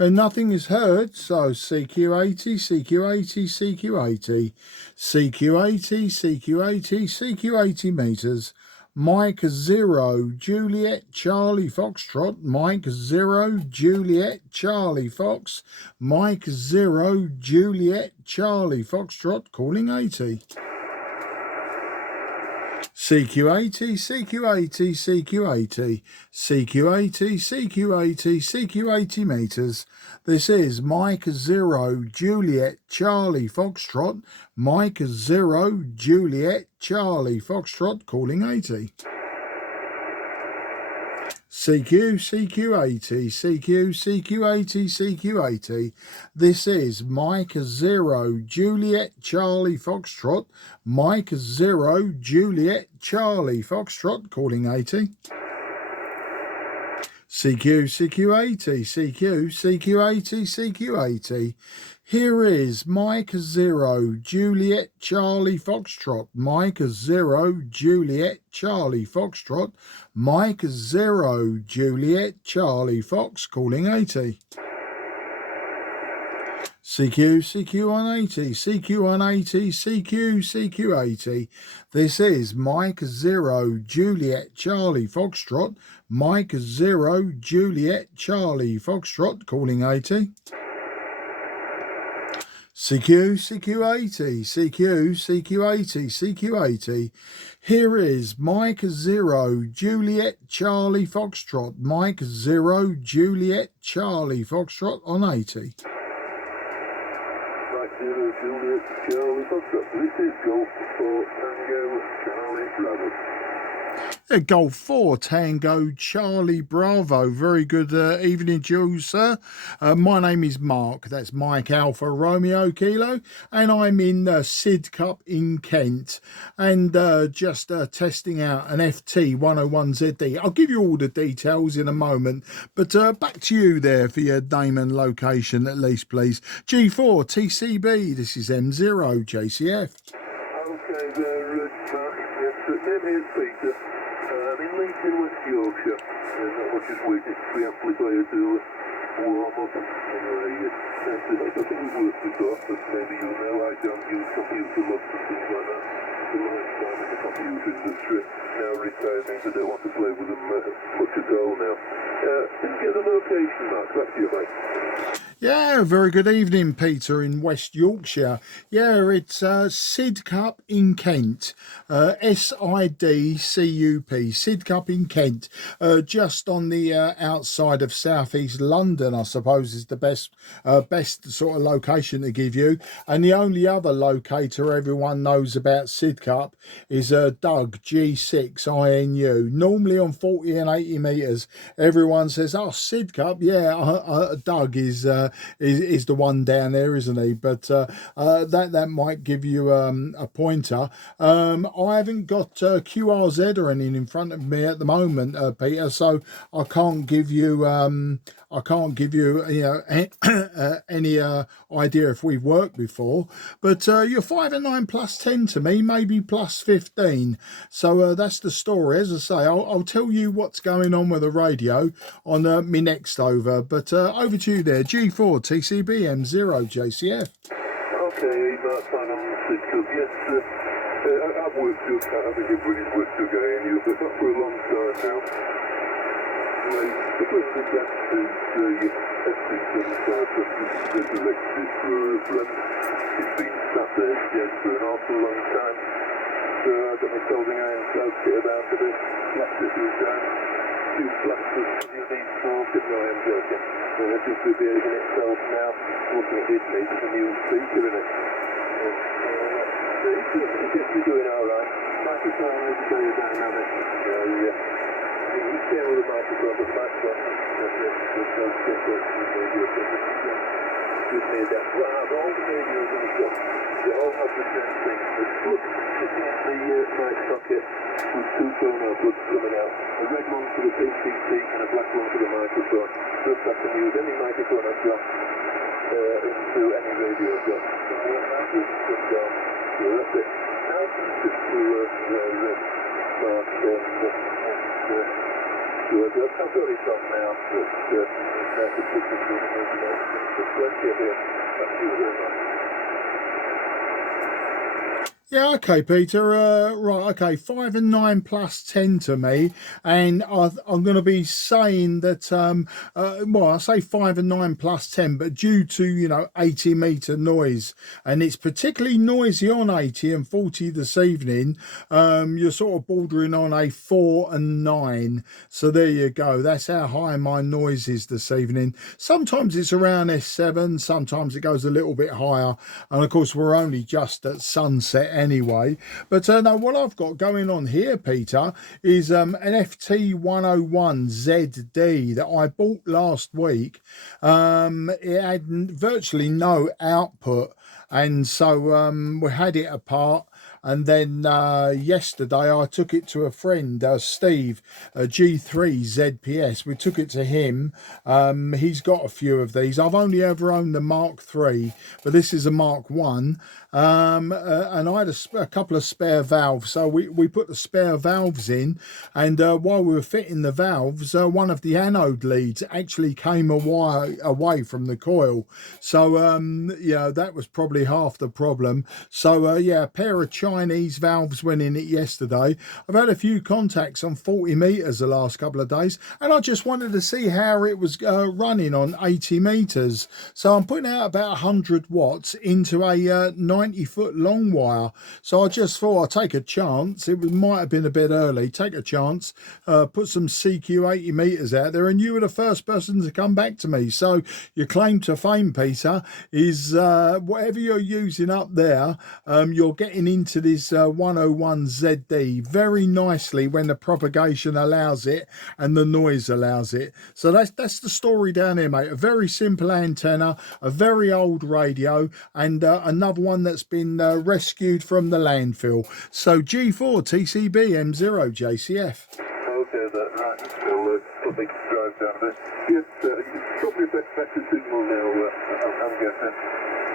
and nothing is heard, so CQ80, CQ80, CQ80, CQ80, CQ80, CQ80 meters. Mike 0, Juliet, Charlie, Foxtrot, Mike 0, Juliet, Charlie, Fox, Mike 0, Juliet, Charlie, Foxtrot, calling 80. CQ80, CQ80, CQ80, CQ80, CQ80, CQ80 meters. This is Mike 0, Juliet, Charlie, Foxtrot, Mike 0, Juliet, Charlie, Foxtrot, calling 80. CQ, CQ80, CQ, CQ80, CQ80. This is Mike 0, Juliet, Charlie, Foxtrot, Mike 0, Juliet, Charlie, Foxtrot, calling 80. CQ, CQ80, CQ, CQ80, CQ80. Here is Mike 0, Juliet, Charlie, Foxtrot, Mike 0, Juliet, Charlie, Foxtrot, Mike 0, Juliet, Charlie, Fox, calling 80. CQ, CQ180, CQ180, CQ, CQ80. This is Mike 0, Juliet, Charlie, Foxtrot, Mike 0, Juliet, Charlie, Foxtrot, calling 80. CQ, CQ80, CQ, CQ80, CQ80. Here is Mike 0, Juliet, Charlie, Foxtrot, Mike 0, Juliet, Charlie, Foxtrot on 80. Mike 0, Juliet, Charlie, Foxtrot. This is Golf 4, Tango, Charlie, Bravo. Golf 4, Tango, Charlie, Bravo. Very good evening to you, sir. My name is Mark. That's Mike Alpha Romeo Kilo. And I'm in Sidcup in Kent. And just testing out an FT-101ZD. I'll give you all the details in a moment. But back to you there for your name and location at least, please. G4, TCB. This is M0, JCF. Okay there, Mark. Yes, name is Peter. I'm in Lincoln, West Yorkshire. Not much is waiting for the amplifier to warm up. Anyway, I think we've worked before, but maybe you know I don't use computer lots and things like that. So I'm in the computer industry, now retired, means I don't want to play with them much at all now. Didn't get the location, Mark. Back to you, mate. Yeah, very good evening, Peter, in West Yorkshire. Yeah, it's Sidcup in Kent, SIDCUP, Sidcup in Kent, just on the outside of southeast London, I suppose is the best sort of location to give you. And the only other locator everyone knows about Sidcup is Doug, G6INU. Normally on 40 and 80 metres, everyone says, oh, Sidcup, yeah, Doug is the one down there, isn't he? But that might give you a pointer. I haven't got QRZ or anything in front of me at the moment, Peter, so I can't give you any idea if we've worked before. But you're 5 and 9 plus 10 to me, maybe plus 15. So that's the story. As I say, I'll tell you what's going on with the radio on my next over. But over to you there, G4 TCB M0 JCF. Okay, that's fine on Sidcup. Yes, I've worked Doug. I think everybody's worked Doug INU, but not for a long time now. The first thing that is FT-101ZD resurrected for it's been sat there dead for an awful long time. So I got my soldering iron cloud kit about a bit, flashed it through time, 2 flashes of unique smoke, and no, I'm joking. It's just behaving itself now, looking at this needs a new speaker in it. It seems to be doing alright. Microphone is very dynamic. You came with a microphone, but the microphone there's no difference in radio. Give me that. Wow, all the radios on the shop, they all have the same thing. There's plugs sitting in the mic socket with 2 phono plugs coming out. A red one for the PCT and a black one for the microphone. Just I can use any microphone I've got into any radio I've got. So that's just put down. So that's it. Now just to Mark So I've got it on now, but that's a bit of plenty of it. Thank you very much. Yeah, okay, Peter. Right, okay, 5 and 9 plus 10 to me, and I'm going to be saying that. Well, I say 5 and 9 plus 10, but due to 80-meter noise, and it's particularly noisy on 80 and 40 this evening. You're sort of bordering on a 4 and 9. So there you go. That's how high my noise is this evening. Sometimes it's around S7, sometimes it goes a little bit higher, and of course we're only just at sunset anyway. But no, what I've got going on here, Peter, is an FT-101ZD that I bought last week. It had virtually no output, and so we had it apart. And then yesterday I took it to a friend, Steve, a G3 ZPS. We took it to him. He's got a few of these. I've only ever owned the Mark III, but this is a Mark 1. And I had a couple of spare valves, so we put the spare valves in, and while we were fitting the valves, one of the anode leads actually came away from the coil. So yeah, that was probably half the problem. So yeah, a pair of Chinese valves went in it yesterday. I've had a few contacts on 40 meters the last couple of days, and I just wanted to see how it was running on 80 meters. So I'm putting out about 100 watts into a 90-foot long wire. So I just thought I'd take a chance. It might have been a bit early. Take a chance, put some CQ80 meters out there, and you were the first person to come back to me. So your claim to fame, Peter, is whatever you're using up there, you're getting into this 101ZD very nicely when the propagation allows it and the noise allows it. So that's the story down here, mate. A very simple antenna, a very old radio, and another one that's been rescued from the landfill. So G4 TCB M0 JCF. Okay, right. So, something to drive down there. Yes, probably a better signal now, I'm guessing.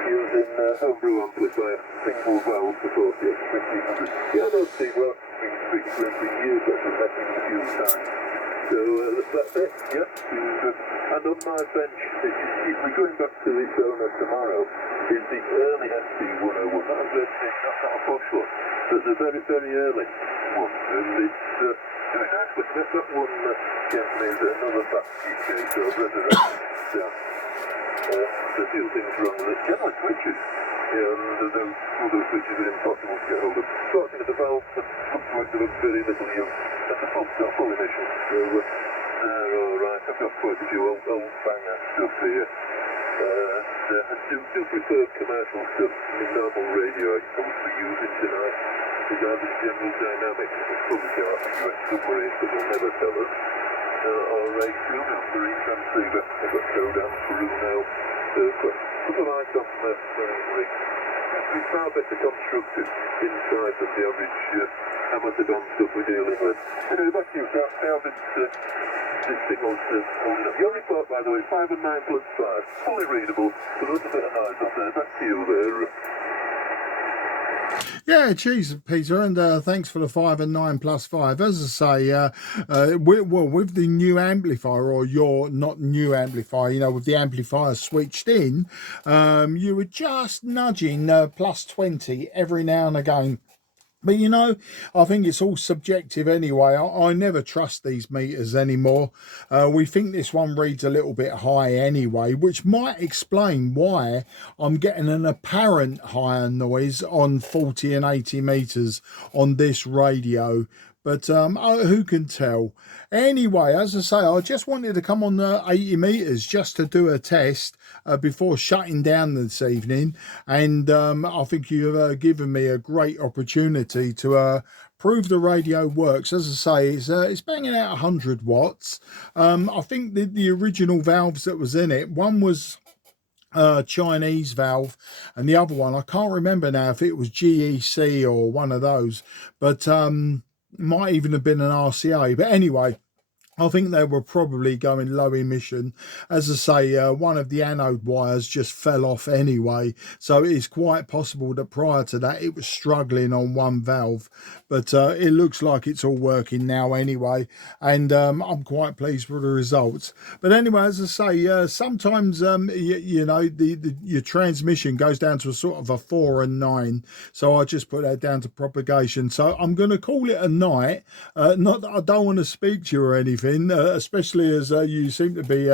Using homebrew amplifier, single valve for 40x1500. Yeah, those things well, been speaking to him for years, but I've met him a few times. So that's it, yeah. And on my bench, if we're going back to this owner tomorrow, is the early FT-101, not a red thing, not a posh one, but the very, very early one. And it's doing nicely. That one gave me another battery case, so resurrected. Yeah. There's a few things wrong with it. Generally switches. Yeah, and those other switches are impossible to get hold of. Starting at the valve, looks like very little use. And the pumps are full emission. So they're alright. I've got quite a few old banger stuff here. I do prefer commercial stuff. The normal radio I won't be using tonight is either General Dynamics, which probably go out to US submarines, but they'll never tell us. Or a marine transceiver. I've got Codan, Bruno, put the light on the marine rig. It's far better constructed inside than the average Amazon stuff we're dealing with. Anyway, back to you, sir. How this signal's holding up. Your report, by the way, 5 and 9 plus 5. Fully readable, but there's a bit of noise up there. Back to you there. Yeah, cheers, Peter, and thanks for the 5 and 9 plus 5. As I say, with the new amplifier, or your not new amplifier, with the amplifier switched in, you were just nudging plus 20 every now and again. But I think it's all subjective anyway. I never trust these meters anymore. We think this one reads a little bit high anyway, which might explain why I'm getting an apparent higher noise on 40 and 80 meters on this radio. But who can tell? Anyway, as I say, I just wanted to come on 80 meters just to do a test before shutting down this evening. And I think you've given me a great opportunity to prove the radio works. As I say, it's banging out 100 watts. I think the original valves that was in it, one was Chinese valve, and the other one, I can't remember now if it was GEC or one of those, but might even have been an RCA. But anyway, I think they were probably going low emission. As I say, one of the anode wires just fell off anyway. So it's quite possible that prior to that, it was struggling on one valve. But it looks like it's all working now anyway. And I'm quite pleased with the results. But anyway, as I say, sometimes, you know, your transmission goes down to a sort of a 4 and 9. So I just put that down to propagation. So I'm going to call it a night. Not that I don't want to speak to you or anything. Especially as you seem to be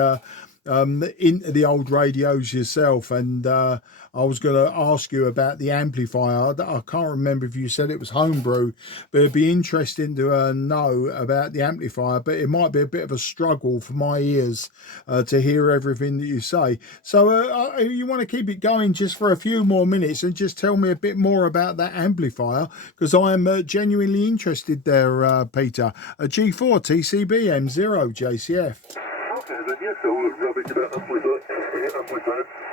into the old radios yourself, and I was going to ask you about the amplifier. I can't remember if you said it was homebrew, but it'd be interesting to know about the amplifier. But it might be a bit of a struggle for my ears to hear everything that you say. So you want to keep it going just for a few more minutes and just tell me a bit more about that amplifier, because I am genuinely interested there, Peter. A G4 TCB M0 JCF. Okay, then yes, so we'll rubbish about amplifiers.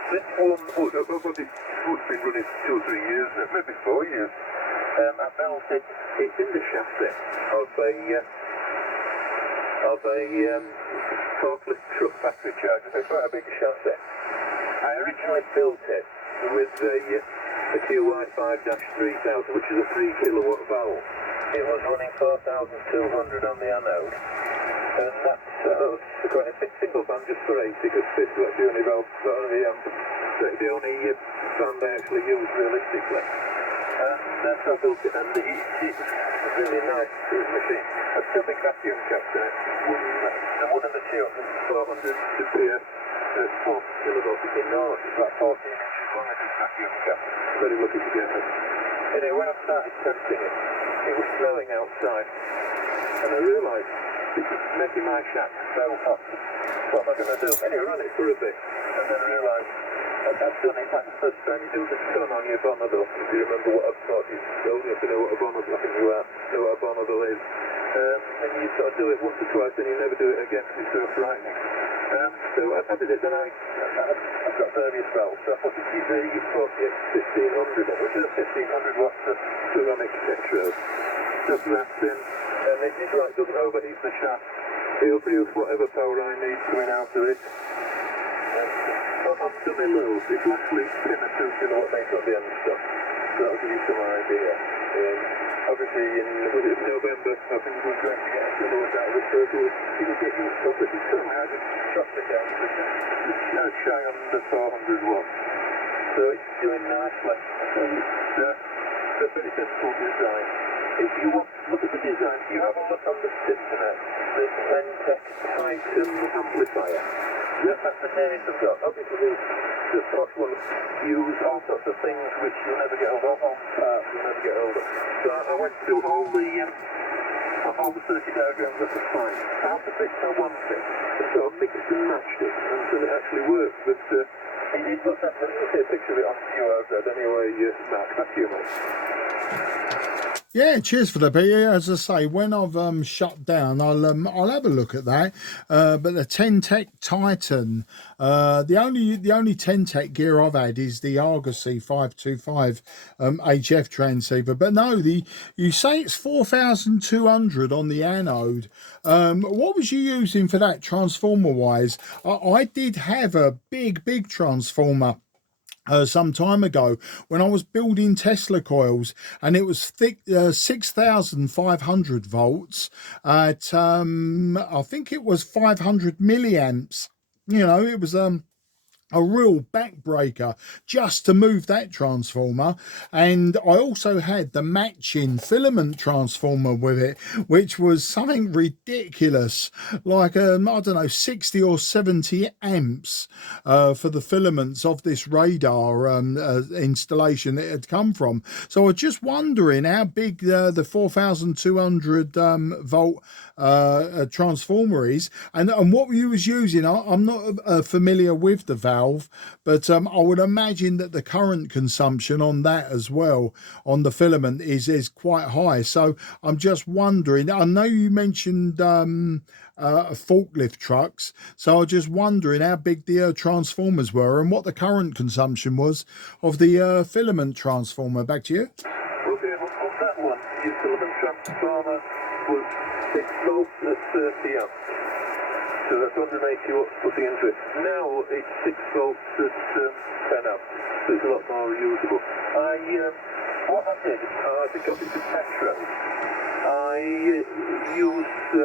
This one, it's been running 2 or 3 years, maybe 4 years. I built it, it's in the chassis of a forklift truck battery charger. It's quite a big chassis. I originally built it with the QY5-3000, which is a 3 kilowatt valve. It was running 4,200 on the anode. And that's quite a big single band just for 80, because this was the only valve, the only band I actually used realistically. And so I built it, and it's a really nice machine. A two big vacuum caps in it. The one of the tube is 400 PS, 4 kilovolts. It's enormous. It's like 14 inches long, this vacuum cap. Very lucky to get it. Anyway, when I started testing it, it was snowing outside, and I realised this is making my shack so hot. What am I going to do? Anyway, run it for a bit, and then I realised I've done it. That's the first time you do the sun on your bonnadle. If you remember what I've taught you, you only have to know what a bonnadle, I think you know what a bonnadle is. And you sort of do it once or twice, and you never do it again because it's so frightening. So I did it, then I've got various valves. So I put the CQ80m FT-101ZD, which is a 1500 watt ceramic tetrode. Stuff that in, and it doesn't overheat the shaft. It'll produce whatever power I need coming out of it. On semi-low, it's actually 10 or 2 kilowatt based on the end stuff. So that'll give you some idea. Obviously, in November, I think we're going to get a kilowatt out of the circle. You can get used to it. Somehow I just dropped it down to just shy under 400 watts. So it's doing nicely. It's a very simple design. If you want to look at the design, you have a look on the internet. The Pentec Titan amplifier. Yes, that's the name it's got. Obviously, the first ones use all sorts of things which you'll never get hold of, all parts you'll never get hold of. So I went through all the circuit diagrams I could find. Half the bits I wanted, I sort of mixed and matched it until it actually worked. But it looks like, let me see a picture of it on QRZ anyway, Matt, back to you, mate. Yeah, cheers for that, Peter. As I say, when I've shut down, I'll have a look at that. But the Pentec Titan, the only Pentec gear I've had is the Argosy 525 HF transceiver. But no, you say it's 4,200 on the anode. What was you using for that transformer wise? I did have a big transformer some time ago when I was building Tesla coils, and it was thick 6,500 volts at I think it was 500 milliamps. You know, it was a real backbreaker just to move that transformer. And I also had the matching filament transformer with it, which was something ridiculous, like I don't know, 60 or 70 amps for the filaments of this radar installation it had come from. So I was just wondering how big the 4,200 volt transformer is, and what you was using. I'm not familiar with the valve, but I would imagine that the current consumption on that as well, on the filament, is quite high. So I'm just wondering, I know you mentioned forklift trucks, so I was just wondering how big the transformers were and what the current consumption was of the filament transformer. Back to you. Okay, on that one, your filament transformer was 6 volts at 30 amps. So that's 180 watts putting into it. Now it's 6 volts at 10 amps. So it's a lot more usable. What I did, because it's a Petro, I used, the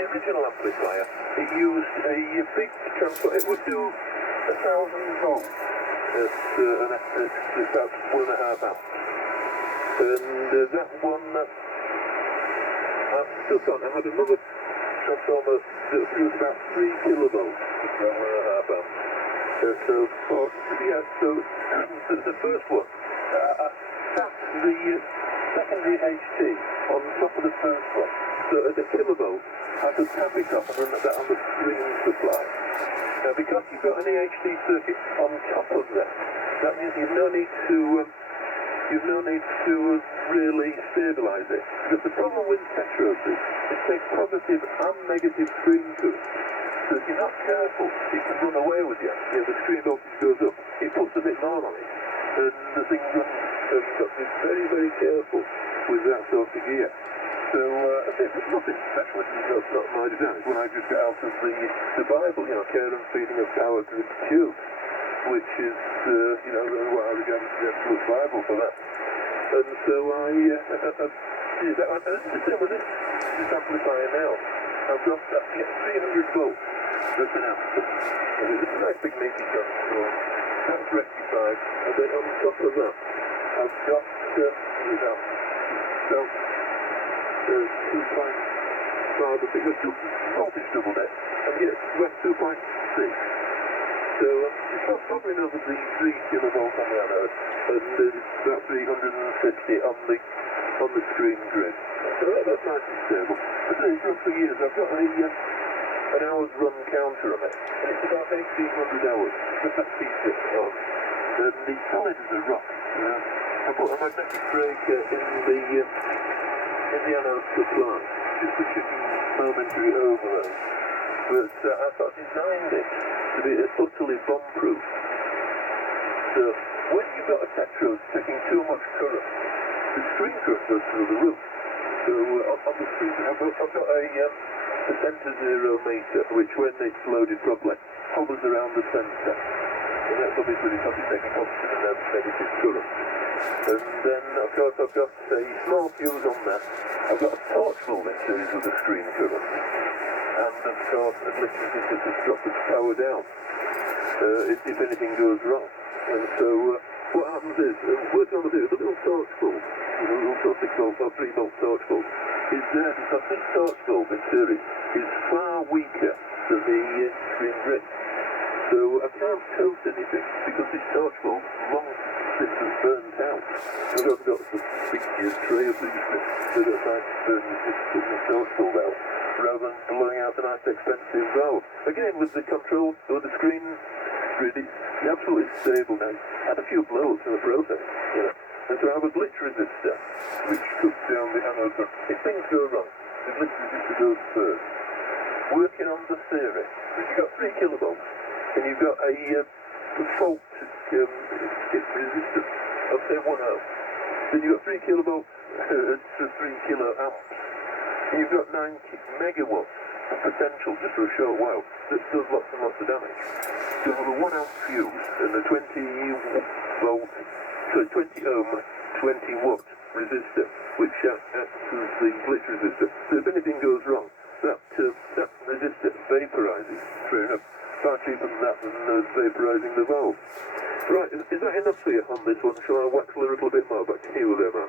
original amplifier, it used a big transformer. It would do 1,000 volts at about 1.5 amps. And that one, I've still got, I had another transformer that was about 3 kilovolts at 1.5 amps. The first one, I sat the secondary HT on top of the first one. So at the kilovolt, I could tap it up and run that on the string supply. Now because you've got an EHD circuit on top of that means you've no need to really stabilise it. Because the problem with Petros is it takes positive and negative screen current. So if you're not careful, it can run away with you. If the screen voltage goes up, it puts a bit more on it. And the thing runs, you've got to be very, very careful with that sort of gear. So there's nothing special, it's not my design. It's when I just got out of the Bible, care and feeding of power to the tube, which is, what I regard as the absolute Bible for that. And so I did that. And it's the same with this amplifier now. I've got 300 volts that's an amp. It's a nice big meeting gun, so that's rectified. And then on top of that, I've got, 2.5, I think it's voltage double net, and yet we're 2.6. So it's probably another 3 kilovolts on the anode, and about 350 on the screen grid. So that's nice and stable. But then it's run for years. I've got an hour's run counter on it, and it's about 1,800 hours. That's decent on. And the solid as a rock. I put a magnetic breaker in the anode supply, just for checking momentary overload. But I thought designed it to be utterly bomb-proof. So when you've got a Petros taking too much current, the screen current goes through the roof. So on the screen, I've got a center zero meter, which when it's loaded properly, hovers around the center. And that's obviously because it's taking positive and negative current. And then, of course, I've got a small fuse on that. I've got a torch voltage series with a screen current. And, of course, a electricity to drop its power down if anything goes wrong. And so, what happens is, working on the little torch bulb, a little 6 volt or 3 volt torch bulb, is there because this torch bulb in series is far weaker than the screen grid. So I can't toast anything because this torch bulb long since has burnt out. I've got a big tray of these so that I burn the torch bulb out rather than blowing out a nice expensive valve. Again, with the control or the screen grid, it's absolutely stable now. I had a few blows in the process, And so I have a glitch resistor which cuts down the anode current. If things go wrong, the glitch resistor goes first. Working on the theory, you've got 3 kilovolts. And you've got a fault resistance of say 1 ohm. Then you've got 3 kilovolts to 3 kilo amps. And you've got 9 megawatts of potential just for a short while. That does lots and lots of damage. So with a 1 amp fuse and a 20 ohm, 20 watt resistor, which acts as the glitch resistor. So if anything goes wrong, that resistor vaporizes. Fair enough. Far cheaper than that than vaporising the valve. Right, is that enough for you on this one? Shall I wax a little bit more? Back to you there, man.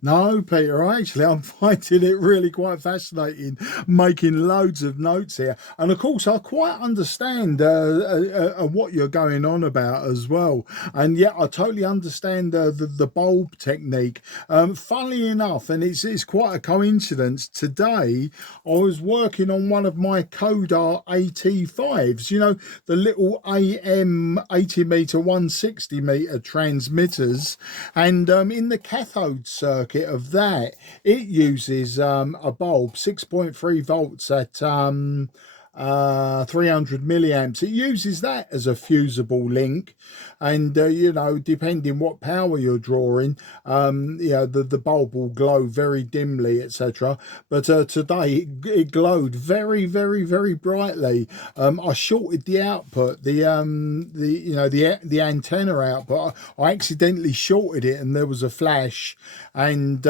No, Peter, actually, I'm finding it really quite fascinating, making loads of notes here. And of course, I quite understand what you're going on about as well. And yeah, I totally understand the bulb technique. Funnily enough, and it's quite a coincidence, today I was working on one of my Kodar AT5s, the little AM 80 meter, 160 meter transmitters. And in the cathode circuit of that, it uses a bulb 6.3 volts at 300 milliamps. It uses that as a fusible link, and you know, depending what power you're drawing, you know, the bulb will glow very dimly, etc. But today it glowed very brightly. I shorted the output, the you know, the antenna output. I accidentally shorted it, and there was a flash, and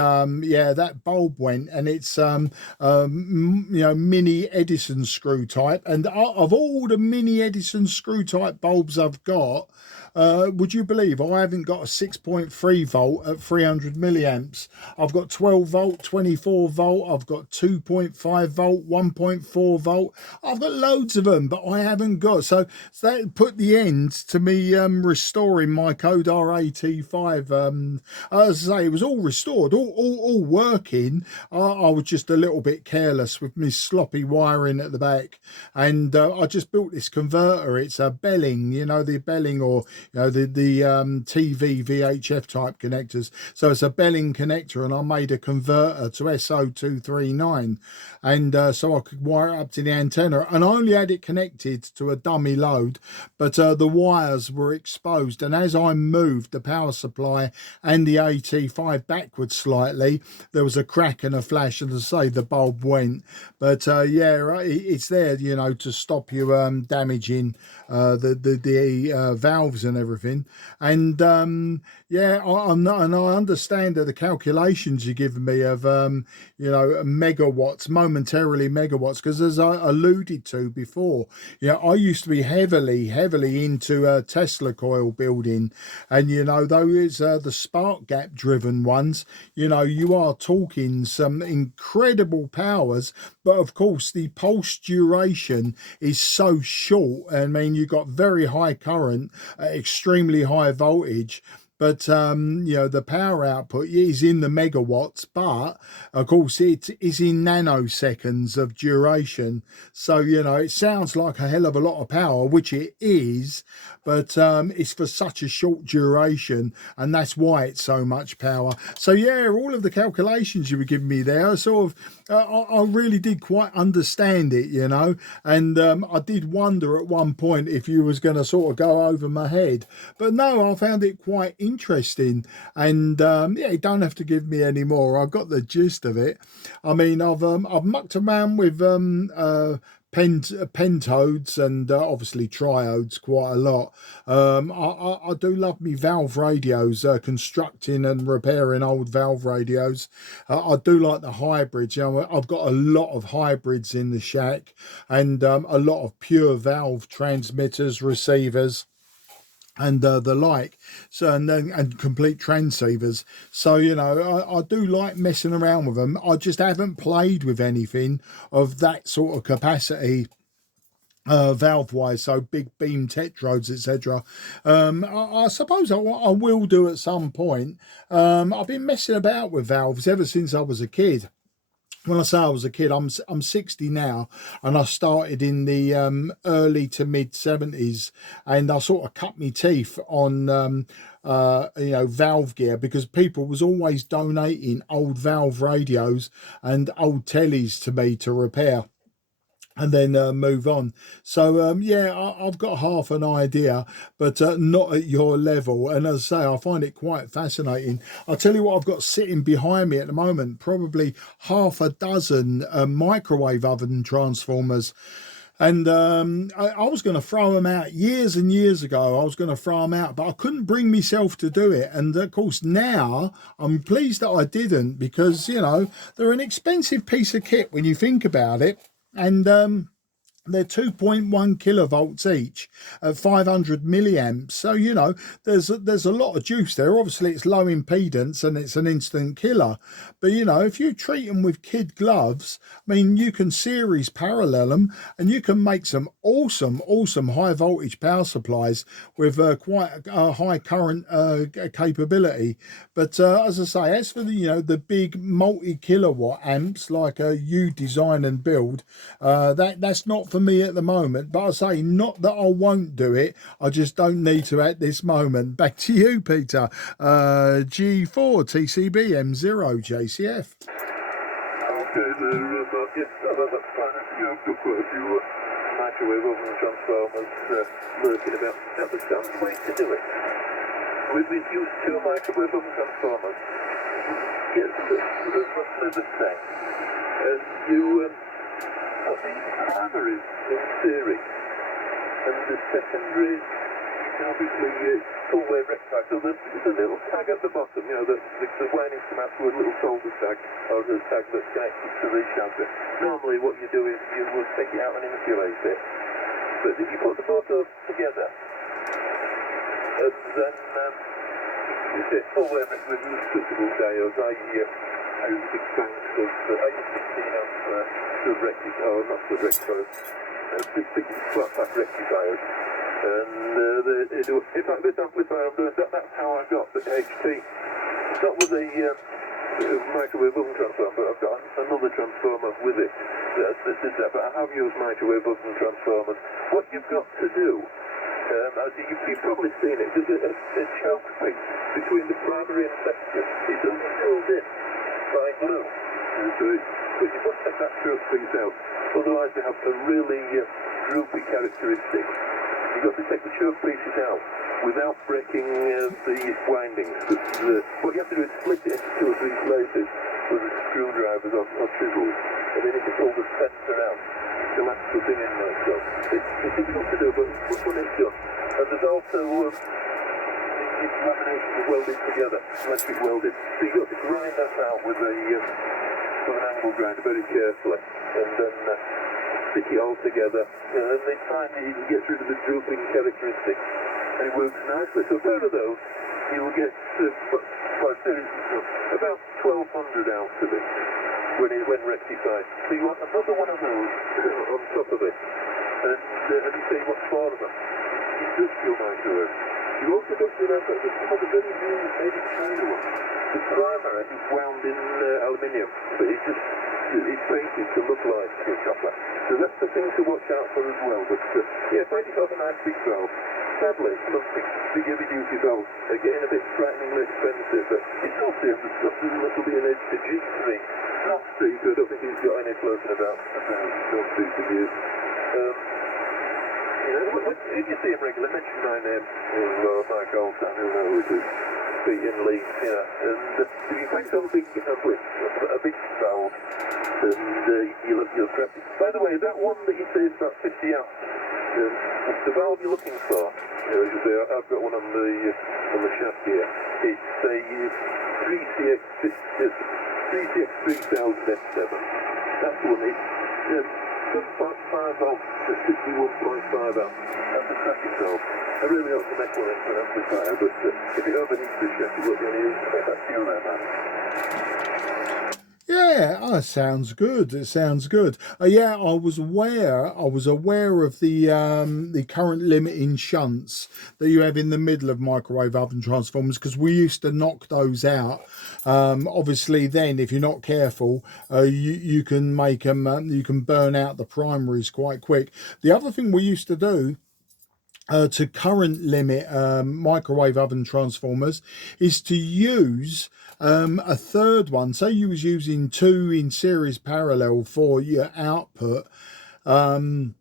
yeah, that bulb went, and it's you know, mini Edison screw type, and of all the mini Edison screw type bulbs I've got, would you believe I haven't got a 6.3 volt at 300 milliamps? I've got 12 volt, 24 volt, I've got 2.5 volt, 1.4 volt. I've got loads of them, but I haven't got. So that put the end to me restoring my Kodar AT5. As I say, it was all restored, all working. I was just a little bit careless with my sloppy wiring at the back, and I just built this converter. It's a Belling, you know, the Belling, or you know, the TV VHF type connectors. So it's a Belling connector, and I made a converter to SO239, and so I could wire it up to the antenna, and I only had it connected to a dummy load, but the wires were exposed, and as I moved the power supply and the AT5 backwards slightly, there was a crack and a flash, and as I say, the bulb went. But yeah, it's there, you know, to stop you damaging the valves and everything. And yeah, and I understand that the calculations you're giving me of you know, megawatts, momentarily megawatts, because as I alluded to before, you know, I used to be heavily into Tesla coil building, and you know, those the spark gap driven ones, you know, you are talking some incredible powers, but of course the pulse duration is so short. I mean, you got very high current, extremely high voltage, but you know, the power output is in the megawatts, but of course it is in nanoseconds of duration. So you know, it sounds like a hell of a lot of power, which it is, but it's for such a short duration, and that's why it's so much power. So yeah, all of the calculations you were giving me there, sort of I really did quite understand it, you know, and I did wonder at one point if you was going to sort of go over my head, but no, I found it quite interesting. And yeah, you don't have to give me any more. I've got the gist of it. I mean, I've mucked around with pentodes and obviously triodes quite a lot. I do love me valve radios, constructing and repairing old valve radios. I do like the hybrids. You know, I've got a lot of hybrids in the shack, and a lot of pure valve transmitters, receivers, and the like, so and complete transceivers. So you know, I do like messing around with them. I just haven't played with anything of that sort of capacity valve wise, so big beam tetrodes, etc. I suppose I will do at some point. I've been messing about with valves ever since I was a kid. When I say I was a kid, I'm 60 now, and I started in the early to mid 70s, and I sort of cut my teeth on you know, valve gear, because people was always donating old valve radios and old tellies to me to repair and then move on. So yeah, I've got half an idea, but not at your level. And as I say, I find it quite fascinating. I'll tell you what I've got sitting behind me at the moment, probably half a dozen microwave oven transformers. And I was going to throw them out years and years ago. I was going to throw them out, but I couldn't bring myself to do it. And of course, now I'm pleased that I didn't, because, you know, they're an expensive piece of kit when you think about it. And they're 2.1 kilovolts each at 500 milliamps. So, you know, there's a lot of juice there. Obviously, it's low impedance and it's an instant killer. But, you know, if you treat them with kid gloves, I mean, you can series parallel them, and you can make some awesome high voltage power supplies with quite a high current capability. But as I say, as for the, you know, the big multi-kilowatt amps like you design and build, that's not for me at the moment. But I say, not that I won't do it, I just don't need to at this moment. Back to you, Peter. G4 TCB M0 JCF. Okay, yes, that's fine. Yeah, I've got quite a few microwave oven transformers lurking about. Now, there's some way to do it. We've used 2 microwave oven transformers. Yes, roughly the same. And you put the primaries in series, and the secondaries, obviously, full wave rectifier. So there's a little tag at the bottom, you know, the windings come out to a little solder tag, or the tag that's connected to the shunter. Normally what you do is you will take it out and insulate it. But if you put the both of those together, and then you say full wave with suitable diodes, I use big banks of, I use 16 amp sub-rectifiers, or not sub-rectifiers, big flat pack rectifiers. And they do, in fact, this amplifier I'm doing, that's how I got the HT. It's not with a microwave oven transformer, but I've got another transformer with it that did that. But I have used microwave oven transformers. What you've got to do, you've probably seen it, there's a choke piece between the primary and secondary. It's only filled in by glue. But you've got to take that choke piece out, otherwise they have a really droopy characteristic. You've got to take the choke pieces out without breaking the windings. What you have to do is split it into 2 or 3 places with the screwdrivers or chisels, and then you can pull the sensor out. The electrical thing in there. So it's difficult to do, but when it's done. And there's also the lamination of welding together, electric welding. So you've got to grind that out with an angle grinder very carefully, and then stick it all together, and they find that you can get rid of the drooping characteristics, and it works nicely. So a pair of those, you will get about 1,200 out of it when rectified. So you want another one of those on top of it, and you say you want 4 of them. Industrial microwave. You also got to remember that some of the very new maybe China ones, the primer is wound in aluminium, but it's painted to look like copper. So that's the thing to watch out for as well. But yeah, find yourself a nice big valve. Sadly, some of the big heavy duty valves are getting a bit frighteningly expensive, but it's not safe for stuff. There's a little bit of a G3, not Steve, so I don't think he's got any floating about. Don't suit to use. If you see him regularly, mention my name, Mike Olsen, who knows who feet in leads, and if you find yourself a big valve, and you'll prep it. By the way, that one that you say is about 50 amps, the valve you're looking for, as you say, I've got one on the shaft here, it's a 3CX3000 F7. That's the one. It's 7.5 volts to 61.5 amps. That's a cracking valve. I really ought to make one into an amplifier, but if it overheats the shaft, it won't be any use to make that tune out, man. Yeah, sounds good. It sounds good. Yeah, I was aware of the current limiting shunts that you have in the middle of microwave oven transformers, because we used to knock those out. Obviously, then if you're not careful, you can make them. You can burn out the primaries quite quick. The other thing we used to do, to current limit microwave oven transformers, is to use a third one. Say you was using 2 in series parallel for your output, then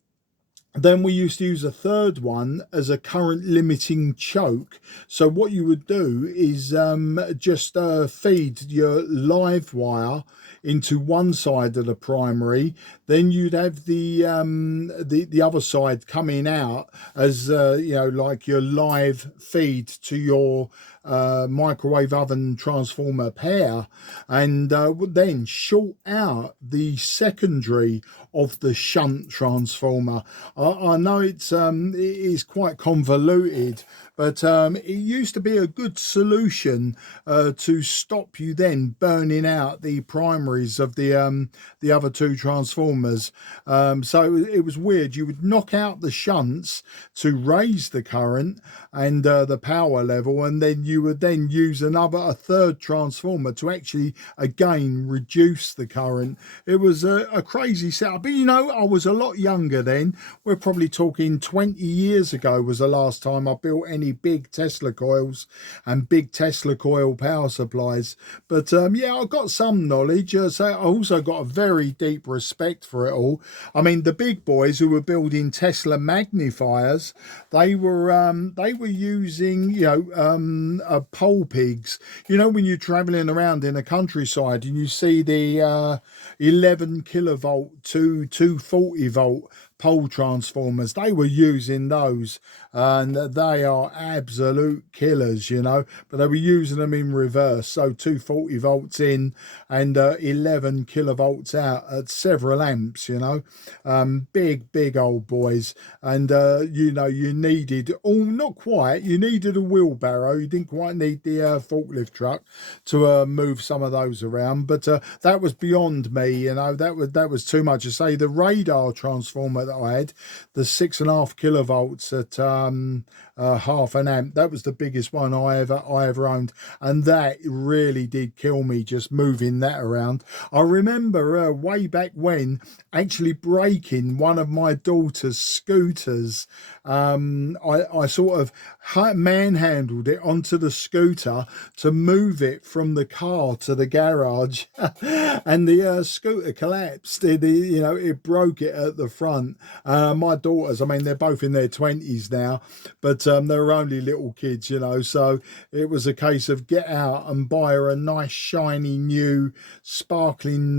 we used to use a third one as a current limiting choke. So what you would do is just feed your live wire into one side of the primary, then you'd have the other side coming out as like your live feed to your microwave oven transformer pair, and then short out the secondary of the shunt transformer. I know it is quite convoluted, but it used to be a good solution to stop you then burning out the primaries of the other 2 transformers. So it was weird. You would knock out the shunts to raise the current and the power level, and then you you would then use a third transformer to actually again reduce the current. It was a crazy setup. But you know, I was a lot younger then. We're probably talking 20 years ago was the last time I built any big Tesla coils and big Tesla coil power supplies. But yeah, I've got some knowledge. So I also got a very deep respect for it all. I mean, the big boys who were building Tesla magnifiers, they were using, you know, pole pigs. You know, when you're traveling around in the countryside and you see the 11 kilovolt to 240 volt pole transformers, they were using those, and they are absolute killers, you know, but they were using them in reverse, so 240 volts in and 11 kilovolts out at several amps, you know. Big old boys. And you know, you needed, not quite, you needed a wheelbarrow, you didn't quite need the forklift truck to move some of those around, but that was beyond me, you know. That was too much. To say the radar transformer that I had, the 6.5 kilovolts at half an amp, that was the biggest one I ever owned, and that really did kill me just moving that around. I remember way back when actually breaking one of my daughter's scooters. I sort of manhandled it onto the scooter to move it from the car to the garage, and the scooter collapsed. You know, it broke it at the front. My daughters, I mean, they're both in their 20s now, but they were only little kids, you know, so it was a case of get out and buy her a nice shiny new sparkling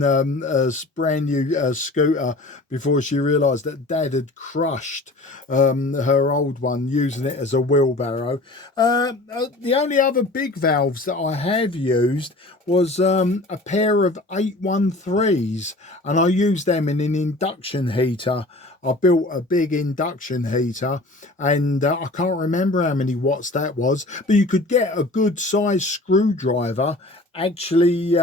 brand new scooter before she realised that Dad had crushed her old one using it as a wheelbarrow. The only other big valves that I have used was a pair of 813s, and I used them in an induction heater. I built a big induction heater, and I can't remember how many watts that was, but you could get a good size screwdriver actually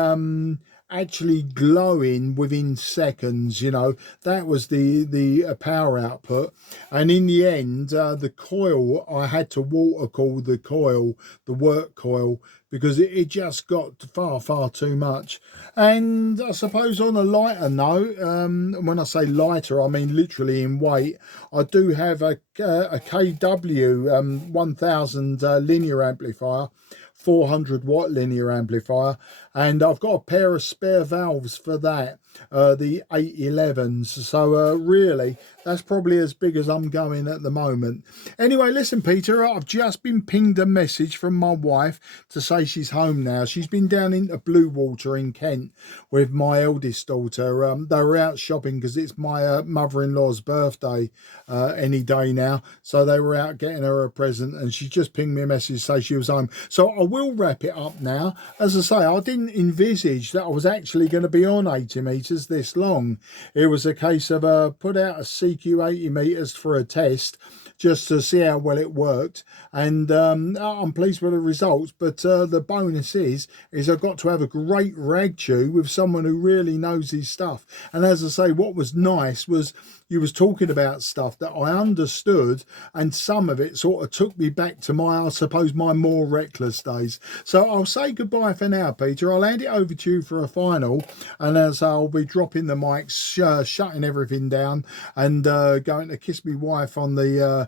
glowing within seconds. You know, that was the power output. And in the end, the coil, I had to water cool the coil, the work coil, because it just got far too much. And I suppose on a lighter note, when I say lighter, I mean literally in weight, I do have a KW 1000 linear amplifier, 400 watt linear amplifier, and I've got a pair of spare valves for that, the 811s. So really, that's probably as big as I'm going at the moment. Anyway, listen, Peter, I've just been pinged a message from my wife to say she's home now. She's been down into Blue Water in Kent with my eldest daughter. They were out shopping because it's my mother-in-law's birthday any day now, so they were out getting her a present, and she just pinged me a message to say she was home. So I will wrap it up now. As I say, I didn't envisage that I was actually going to be on 80 meters this long. It was a case of put out a CQ80 meters for a test just to see how well it worked, and I'm pleased with the results. But the bonus is I've got to have a great rag chew with someone who really knows his stuff. And as I say, what was nice was you was talking about stuff that I understood, and some of it sort of took me back to I suppose, my more reckless days. So I'll say goodbye for now, Peter. I'll hand it over to you for a final, and as I'll be dropping the mics, shutting everything down, and going to kiss my wife on the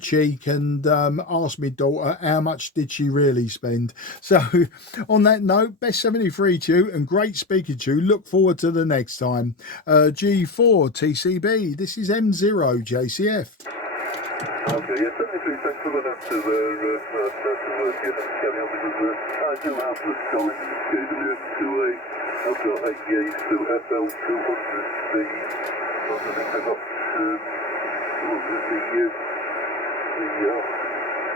cheek and ask my daughter how much did she really spend. So on that note, best 73 to you and great speaking to you. Look forward to the next time. G4 TCB, this is M0 JCF. Okay, yeah, 73, thanks for letting us to work in and carry on because I do have the challenge KWS2A. I've got 88 to FL200C. I think I got the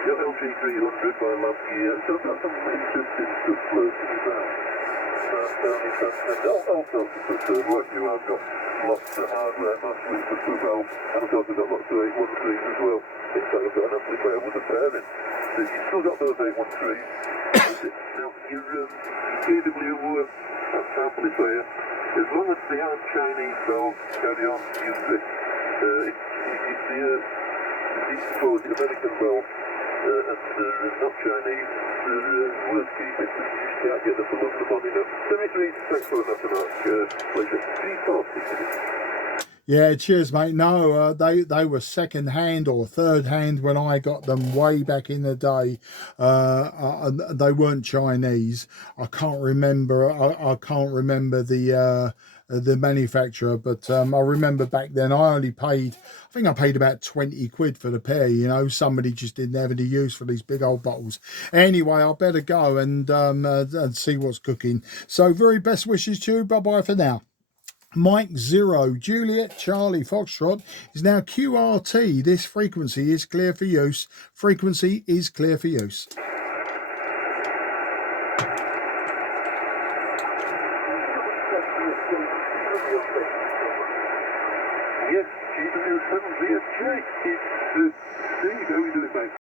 LG300 by last year, so I've got some interesting stuff floating about. And also, working I've got lots of hardware, mostly for valves, and of course I've got lots of 813s as well. In fact, I've got an amplifier with a pairing. So you've still got those 813s. Now, your KW amplifier, as long as they aren't Chinese valves, carry on using it. It's the American valve, not Chinese. Worth keeping. Just can't get the full of the money now. 73, thanks for that remark. Pleasure. 340. Yeah, cheers, mate. No, they were second hand or third hand when I got them way back in the day. They weren't Chinese. I can't remember. I can't remember the manufacturer, but I remember back then I only paid. I think I paid about 20 quid for the pair. You know, somebody just didn't have any use for these big old bottles. Anyway, I better go and see what's cooking. So, very best wishes to you. Bye bye for now. Mike 0 Juliet Charlie Foxtrot is now QRT. This frequency is clear for use. Frequency is clear for use. Yes, GW7VFJ. It's